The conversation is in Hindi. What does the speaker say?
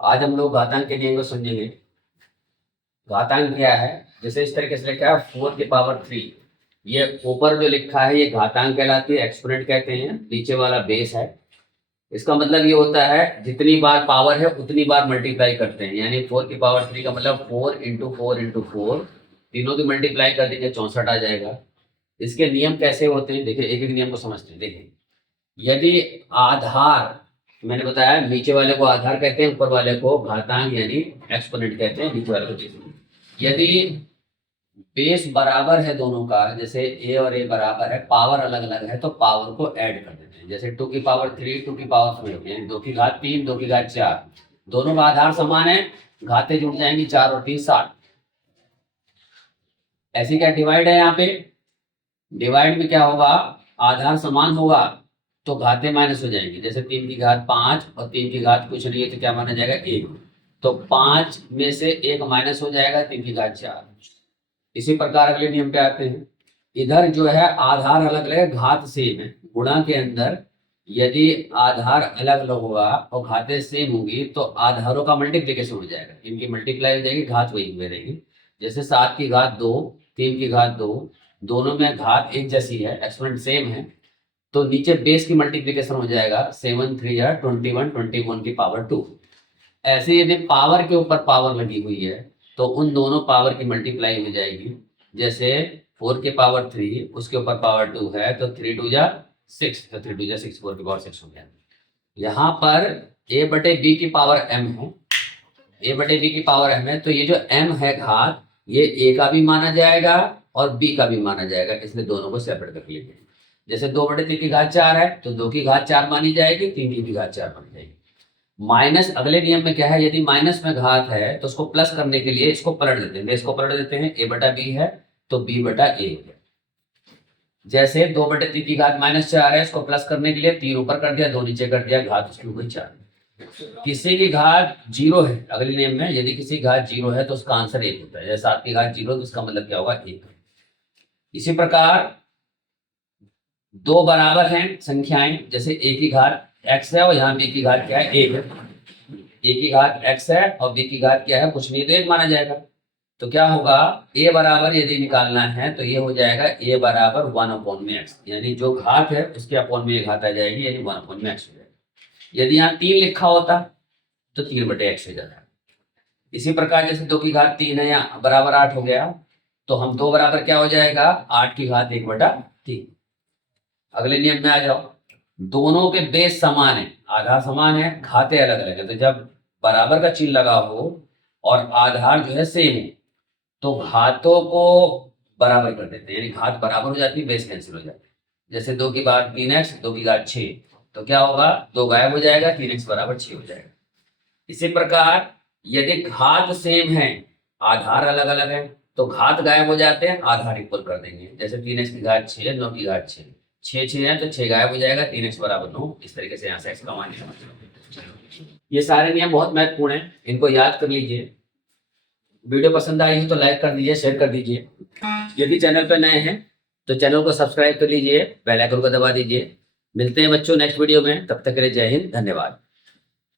आज हम लोग घातांक के नियम को समझेंगे। घातांक क्या है, जैसे इस तरीके से लिखा है 4 की पावर 3। ये ऊपर जो लिखा है ये घातांक कहलाती है, एक्सपोनेंट कहते हैं। नीचे वाला बेस है। इसका मतलब ये होता है जितनी बार पावर है उतनी बार मल्टीप्लाई करते हैं। यानी 4 की पावर 3 का मतलब 4 × 4 × 4, तीनों की मल्टीप्लाई कर देंगे 64 आ जाएगा। इसके नियम कैसे होते हैं देखिए, एक एक नियम को समझते हैं। देखिए, यदि आधार, मैंने बताया नीचे वाले को आधार कहते हैं, ऊपर वाले को घातांक यानी एक्सपोनेंट कहते हैं, नीचे वाले को। यदि बेस बराबर है दोनों का, जैसे ए और ए बराबर है, पावर अलग अलग है, तो पावर को ऐड कर देते हैं। जैसे 2 की पावर 3 2 की पावर 4 यानी 2 की घात 3 2 की घात 4, दोनों का आधार समान है, घातें जुड़ जाएंगी 4 और 3 7। ऐसी क्या डिवाइड है यहाँ पे, डिवाइड में क्या होगा, आधार समान होगा तो घातें माइनस हो जाएंगी। जैसे 3 की घात 5 और 3 की घात कुछ नहीं है तो क्या माना जाएगा 1, तो 5 में से 1 माइनस हो जाएगा 3 की घात 4। इसी प्रकार अगले नियम पे आते हैं। इधर जो है आधार अलग अलग है, घात सेम है। गुणा के अंदर यदि आधार अलग अलग होगा और घातें सेम होंगी तो आधारों का मल्टीप्लीकेशन हो जाएगा, इनकी मल्टीप्लाई हो जाएगी, घात वही हुए रहेगी। जैसे 7 की घात 2 3 की घात 2, दोनों में घात एक जैसी है, एक्सपोनेंट सेम है, तो नीचे बेस की मल्टीप्लीकेशन हो जाएगा 7 3 या 21 21 की पावर 2। ऐसे यदि पावर के ऊपर पावर लगी हुई है तो उन दोनों पावर की मल्टीप्लाई हो जाएगी। जैसे 4 की पावर 3 उसके ऊपर पावर 2 है तो 3 2 जा 6, तो 3 2 जा 6, 4 की पावर 6 हो गया। यहाँ पर a बटे b की पावर m है, a बटे b की पावर m है, तो ये जो m है घात, ये a का भी माना जाएगा और b का भी माना जाएगा, इसलिए दोनों को सेपरेट कर लीजिए। जैसे 2/3 की घात 4 है तो 2 की घात 4 मानी जाएगी, 3 की भी घात 4 मानी जाएगी। माइनस अगले नियम में क्या है, यदि माइनस में घात है तो उसको प्लस करने के लिए इसको पलट देते हैं, इसको पलट देते हैं, a बटा b है तो b बटा a हो गया। जैसे 2/3 की घात -4 है, इसको प्लस करने के लिए 3 ऊपर कर दिया 2 नीचे कर दिया, घात उसकी हो गई 4। किसी की घात 0 है, अगले नियम में यदि किसी की घात 0 है तो उसका आंसर 1 होता है। जैसे 7 की घात 0 तो उसका मतलब क्या होगा 1। इसी प्रकार दो बराबर हैं संख्याएं, जैसे a की घात x है और यहाँ b की घात क्या है 1 है। a की घात x है और b की घात क्या है कुछ नहीं, तो 1 माना जाएगा। तो क्या होगा, a बराबर यदि निकालना है तो ये हो जाएगा a बराबर 1/x, यानी जो घात है उसके अपॉन में ये घात आ जाएगी, यानी 1/x हो जाएगा। यदि यहाँ 3 लिखा होता तो 3/x हो जाता। इसी प्रकार जैसे 2 की घात 3 है, यहाँ बराबर 8 हो गया, तो हम 2 बराबर क्या हो जाएगा 8 की घात 1/3। अगले नियम में आ जाओ, दोनों के बेस समान है, आधार समान है, घातें अलग अलग है, तो जब बराबर का चिन्ह लगा हो और आधार जो है सेम है तो घातों को बराबर कर देते हैं, यानी घात बराबर हो जाती है, बेस कैंसिल हो जाती है। जैसे 2 की घात 3x 2 की घात 6, तो क्या होगा 2 गायब हो जाएगा, 3x बराबर 6 हो जाएगा। इसी प्रकार यदि घात सेम है, आधार अलग अलग है, तो घात गायब हो जाते हैं, आधार इक्वल कर देंगे। जैसे 3x की घात 6 9 की घात 6, 6 है तो 6 गायब हो जाएगा, 3x बराबर 9। इस तरीके से यहाँ से x का मान निकालना। ये सारे नियम बहुत महत्वपूर्ण हैं, इनको याद कर लीजिए। वीडियो पसंद आई हो तो लाइक कर दीजिए, शेयर कर दीजिए। यदि चैनल पर नए हैं तो चैनल को सब्सक्राइब कर लीजिए, बेल आइकन को दबा दीजिए। मिलते हैं बच्चों नेक्स्ट वीडियो में, तब तक के लिए जय हिंद, धन्यवाद।